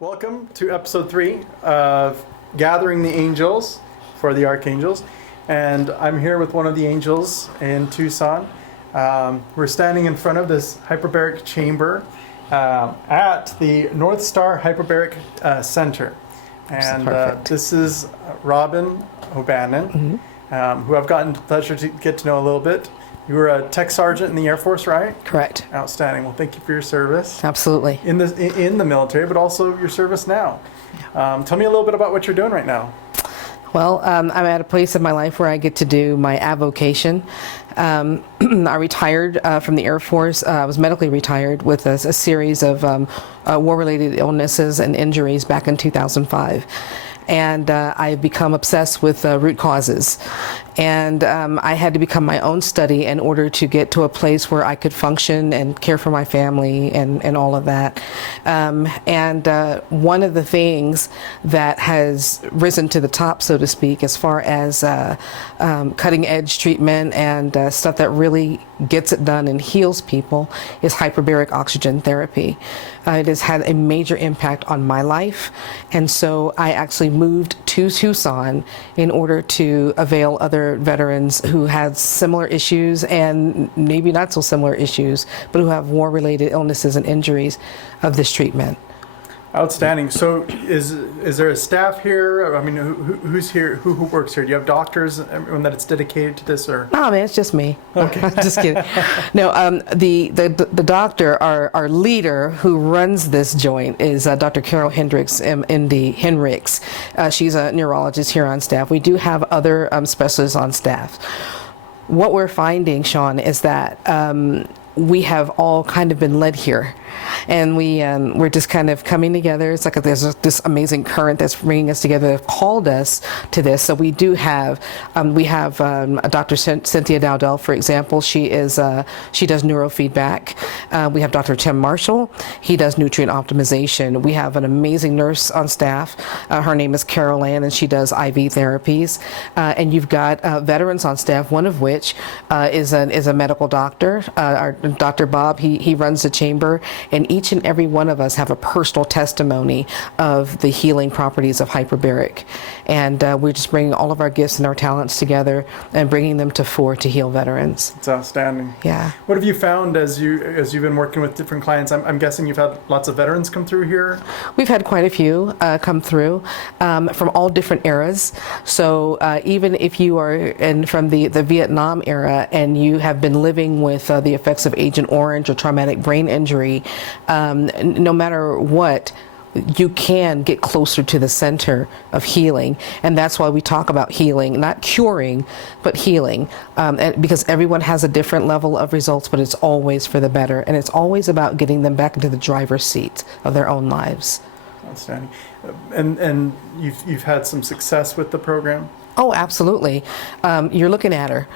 Welcome to episode 3 of Gathering the Angels for the Archangels. And I'm here with one of the angels in Tucson. We're standing in front of this hyperbaric chamber at the NorthStar Hyperbaric Center. And this is Wraight O'Bannon, who I've gotten the pleasure to get to know a little bit. You were a tech sergeant in the Air Force, right? Correct. Outstanding. Well, thank you for your service. Absolutely. In the military, but also your service now. Tell me a little bit about what you're doing right now. Well, I'm at a place in my life where I get to do my avocation. I retired from the Air Force. I was medically retired with a series of war-related illnesses and injuries back in 2005. And I've become obsessed with root causes. And I had to become my own study in order to get to a place where I could function and care for my family and all of that. One of the things that has risen to the top, so to speak, as far as cutting edge treatment and stuff that really gets it done and heals people is hyperbaric oxygen therapy. It has had a major impact on my life, and so I actually moved to Tucson in order to avail other veterans who had similar issues and maybe not so similar issues, but who have war-related illnesses and injuries of this treatment. Outstanding. So is there a staff here? I mean, who's here? Who works here? Do you have doctors, everyone that it's dedicated to this, or? No, man, it's just me. Okay. Just kidding. No, the doctor, our leader who runs this joint is Dr. L Henricks, MD Henricks. She's a neurologist here on staff. We do have other specialists on staff. What we're finding, Sean, is that we have all kind of been led here, and we're just kind of coming together. It's like there's this amazing current that's bringing us together, that called us to this. So we do have Dr. Cynthia Dowdell, for example. She does neurofeedback. We have Dr. Tim Marshall. He does nutrient optimization. We have an amazing nurse on staff. Her name is Carol Ann, and she does IV therapies. And you've got veterans on staff, one of which is a medical doctor. Our Dr. Bob, he runs the chamber, and each and every one of us have a personal testimony of the healing properties of hyperbaric. And we're just bringing all of our gifts and our talents together and bringing them to fore to heal veterans. It's outstanding. Yeah. What have you found as you've been working with different clients? I'm guessing you've had lots of veterans come through here? We've had quite a few come through from all different eras. So even if you are from the Vietnam era and you have been living with the effects of Agent Orange or traumatic brain injury, no matter what, you can get closer to the center of healing. And that's why we talk about healing, not curing, but healing. Because everyone has a different level of results, but it's always for the better. And it's always about getting them back into the driver's seat of their own lives. Outstanding. And you've had some success with the program? Oh, absolutely. You're looking at her.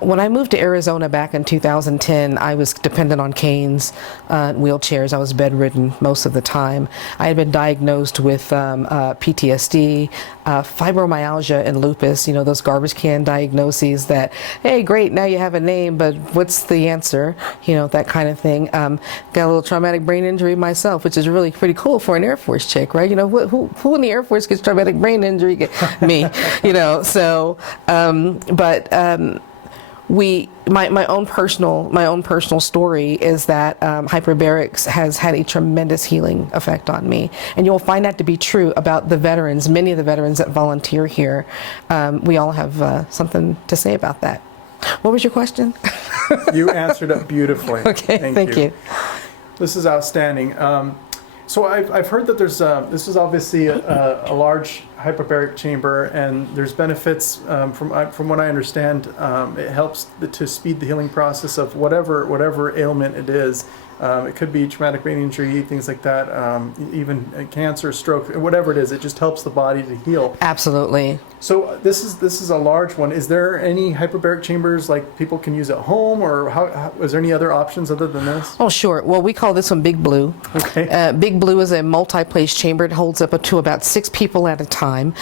When I moved to Arizona back in 2010, I was dependent on canes, wheelchairs. I was bedridden most of the time. I had been diagnosed with PTSD, fibromyalgia, and lupus, those garbage can diagnoses that, hey, great, now you have a name, but what's the answer? That kind of thing. Got a little traumatic brain injury myself, which is really pretty cool for an Air Force chick, right? Who in the Air Force gets traumatic brain injury? Me, so, my own personal story is that hyperbarics has had a tremendous healing effect on me, and you'll find that to be true about the veterans. Many of the veterans that volunteer here, we all have something to say about that. What was your question? You answered it beautifully. Okay, thank you. This is outstanding. So I've heard that there's this is obviously a large hyperbaric chamber, and there's benefits from what I understand. It helps to speed the healing process of whatever ailment it is. It could be traumatic brain injury, things like that, even cancer, stroke, whatever it is. It just helps the body to heal. Absolutely. So this is a large one. Is there any hyperbaric chambers like people can use at home, or is there any other options other than this? Oh, sure. Well, we call this one Big Blue. Okay. Big Blue is a multi-place chamber. It holds up to about 6 people at a time. time,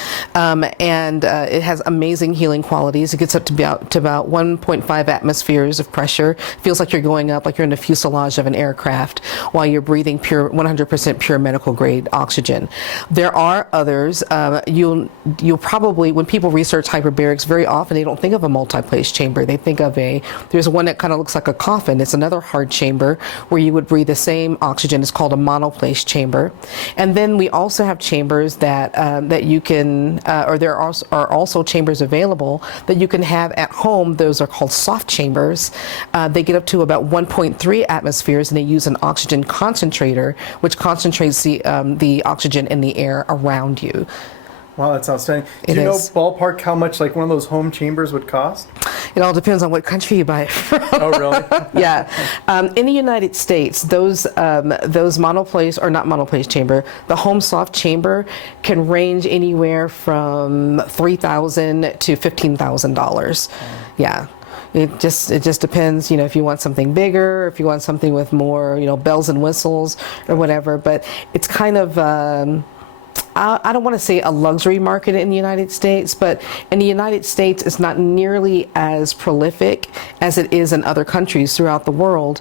and it has amazing healing qualities. It gets up to about 1.5 atmospheres of pressure. Feels like you're going up, like you're in the fuselage of an aircraft, while you're breathing pure, 100% pure medical grade oxygen. There are others. You'll probably, when people research hyperbarics, very often they don't think of a multi-place chamber. They think of there's one that kind of looks like a coffin. It's another hard chamber where you would breathe the same oxygen. It's called a monoplace chamber. And then we also have chambers that you can, or there are also chambers available that you can have at home. Those are called soft chambers. They get up to about 1.3 atmospheres, and they use an oxygen concentrator, which concentrates the oxygen in the air around you. Wow, that's outstanding. Do you know ballpark how much like one of those home chambers would cost? It all depends on what country you buy it from. Oh, really? Yeah. In the United States, those monoplace, or not monoplace chamber, the home soft chamber can range anywhere from $3,000 to $15,000. Yeah. It just depends, if you want something bigger, if you want something with more, bells and whistles or whatever. But it's kind of, I don't want to say a luxury market in the United States, but in the United States, it's not nearly as prolific as it is in other countries throughout the world.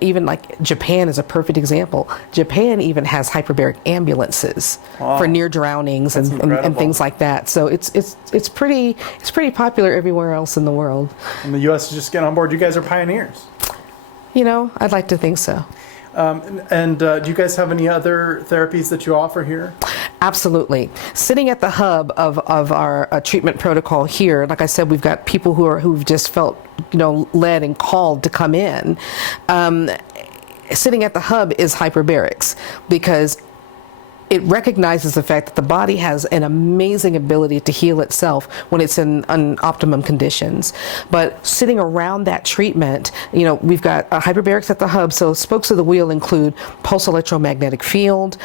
Even like Japan is a perfect example. Japan even has hyperbaric ambulances for near drownings and things like that. So it's pretty popular everywhere else in the world. And the U.S. is just getting on board. You guys are pioneers. I'd like to think so. Do you guys have any other therapies that you offer here? Absolutely. Sitting at the hub of our treatment protocol here, like I said, we've got people who've just felt, led and called to come in. Sitting at the hub is hyperbarics, because it recognizes the fact that the body has an amazing ability to heal itself when it's in optimum conditions. But sitting around that treatment, we've got hyperbarics at the hub. So spokes of the wheel include pulse electromagnetic field,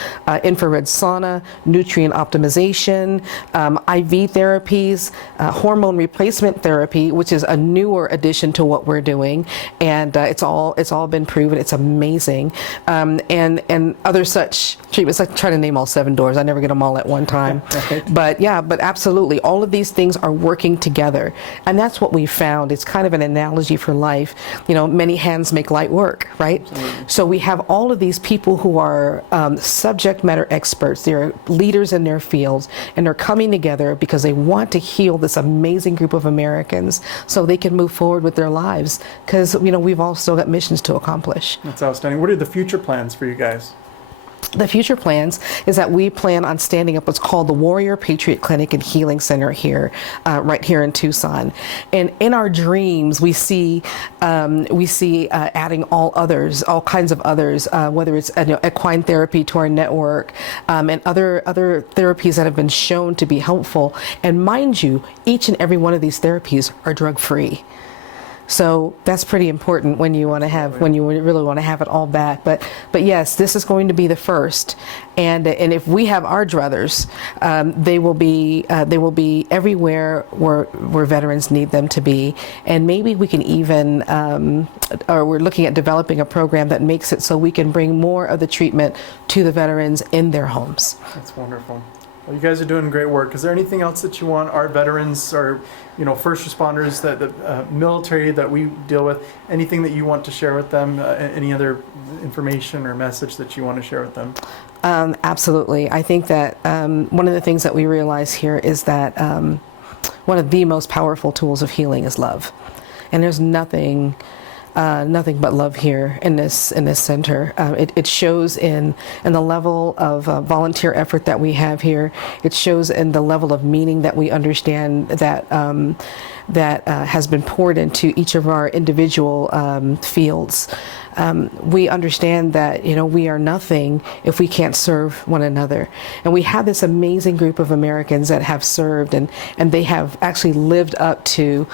infrared sauna, nutrient optimization, IV therapies, hormone replacement therapy, which is a newer addition to what we're doing, and it's all been proven. It's amazing, and other such treatments. I try to name all 7 doors. I never get them all at one time. But absolutely. All of these things are working together. And that's what we found. It's kind of an analogy for life. Many hands make light work, right? Absolutely. So we have all of these people who are subject matter experts. They're leaders in their fields, and they're coming together because they want to heal this amazing group of Americans so they can move forward with their lives, because, we've all still got missions to accomplish. That's outstanding. What are the future plans for you guys? The future plans is that we plan on standing up what's called the Warrior Patriot Clinic and Healing Center here, right here in Tucson. And in our dreams, we see adding all kinds of others, whether it's equine therapy to our network, and other therapies that have been shown to be helpful. And mind you, each and every one of these therapies are drug-free. So that's pretty important when you really want to have it all back. But yes, this is going to be the first, and if we have our druthers, they will be everywhere where veterans need them to be. And maybe we can even, or we're looking at developing a program that makes it so we can bring more of the treatment to the veterans in their homes. That's wonderful. Well, you guys are doing great work. Is there anything else that you want our veterans or first responders, the military that we deal with, anything that you want to share with them, any other information or message that you want to share with them? Absolutely. I think that one of the things that we realize here is that one of the most powerful tools of healing is love. And there's nothing but love here in this center. It shows in the level of volunteer effort that we have here. It shows in the level of meaning that we understand that has been poured into each of our individual fields. We understand that we are nothing if we can't serve one another, and we have this amazing group of Americans that have served, and they have actually lived up to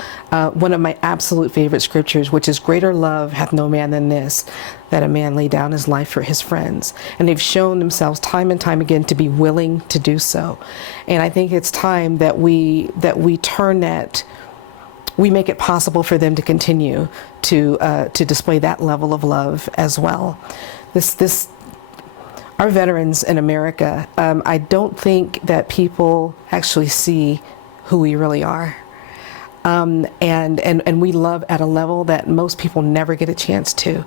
one of my absolute favorite scriptures, which is, "Greater love hath no man than this, that a man lay down his life for his friends." And they've shown themselves time and time again to be willing to do so. And I think it's time that we turn that. We make it possible for them to continue to display that level of love as well. our veterans in America, I don't think that people actually see who we really are. And we love at a level that most people never get a chance to.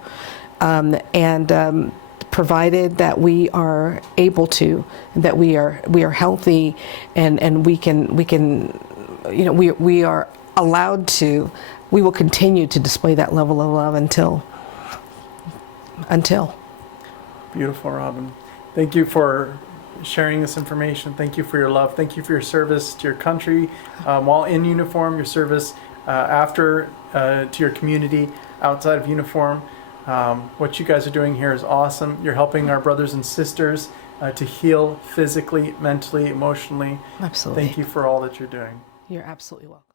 Provided that we are able to, that we are healthy, and we can, you know, we are allowed to, we will continue to display that level of love until. Beautiful, Robin. Thank you for sharing this information. Thank you for your love. Thank you for your service to your country while in uniform, your service after to your community outside of uniform. What you guys are doing here is awesome. You're helping our brothers and sisters to heal physically, mentally, emotionally. Absolutely. Thank you for all that you're doing. You're absolutely welcome.